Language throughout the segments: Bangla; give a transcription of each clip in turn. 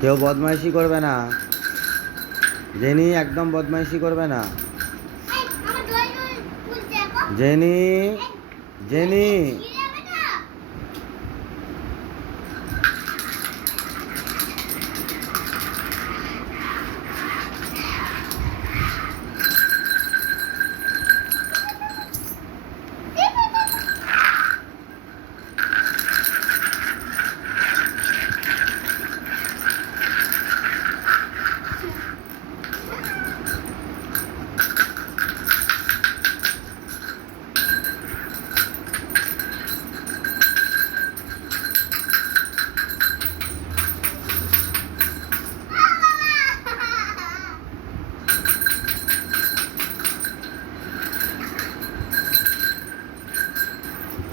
কেউ বদমাইশি করবে না, জেনি একদম বদমাইশি করবে না। জেনি, জেনি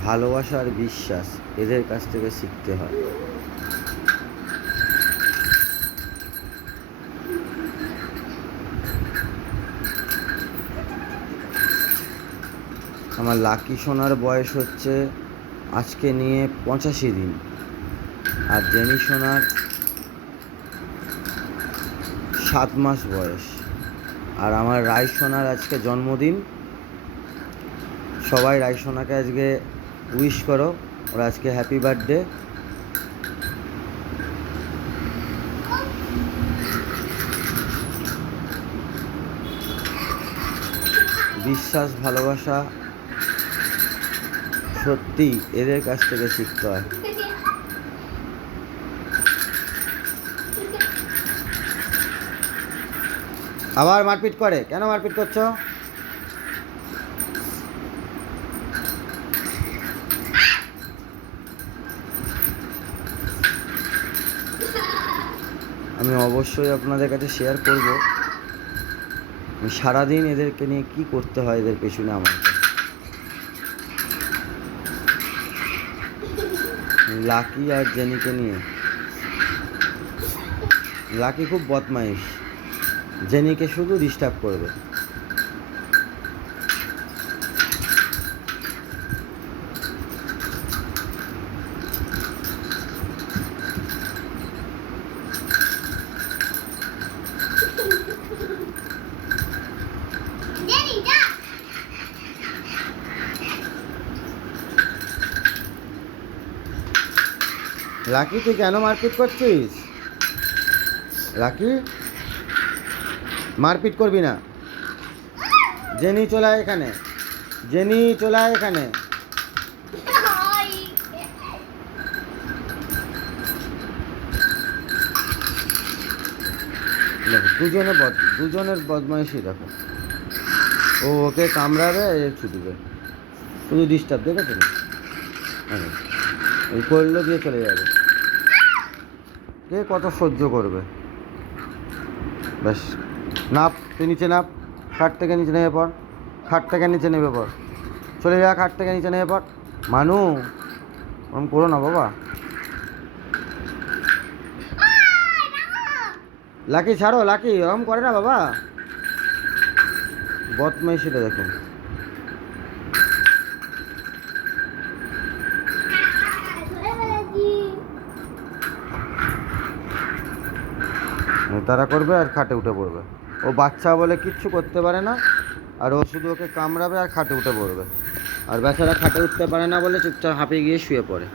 ভালোবাসা আর বিশ্বাস এদের কাছ থেকে শিখতে হয়। আমার লাকি সোনার বয়স হচ্ছে আজকে নিয়ে 85 দিন, আর জেনি সোনার 7 মাস বয়স। আর আমার রাই সোনার আজকে জন্মদিন। সবাই রাই সোনাকে আজকে উইশ করো, ওর আজকে হ্যাপি বার্থডে। বিশ্বাস ভালোবাসা সত্যি এদের কাছ থেকে শিখতে হয়। আবার মারপিট করে, কেন মারপিট করছো? আমি অবশ্যই আপনাদের কাছে শেয়ার করব সারাদিন এদেরকে নিয়ে কি করতে হয়, এদের পেছনে আমাকে। লাকি আর জেনিকে নিয়ে। লাকি খুব বদমাইশ, জেনিকে শুধু ডিস্টার্ব করবে। লাকি তুই কেন মারপিট করছিস? লাকি মারপিট করবি না। জেনি চলে আয় এখানে, জেনি চলে আয় এখানে। দেখো দুজনের বদমাইশি দেখো। ও ওকে কামড়াবে, ছুটবে, শুধু ডিস্টার্ব। দেখেছো ওই করলো দিয়ে চলে যাবে। কে কত সহ্য করবে? ব্যাস, নাপ, তুই নিচে নাপ, খাট থেকে নিচে নেমে পড়, খাট থেকে নিচে নেমে পড়, চলে যা, খাট থেকে নিচে নেমে পড়। মানু ওরম করো না বাবা। লাকি ছাড়ো, লাকি ওরম করে না বাবা। বদমাইশিটা দেখুন। তারা করবে আর খাটে উঠে পড়বে। ও বাচ্চা বলে কিচ্ছু করতে পারে না, আর ও শুধু ওকে কামড়াবে আর খাটে উঠে পড়বে। আর বেচারা খাটে উঠতে পারে না বলে চুপচাপ হাঁপিয়ে গিয়ে শুয়ে পড়ে।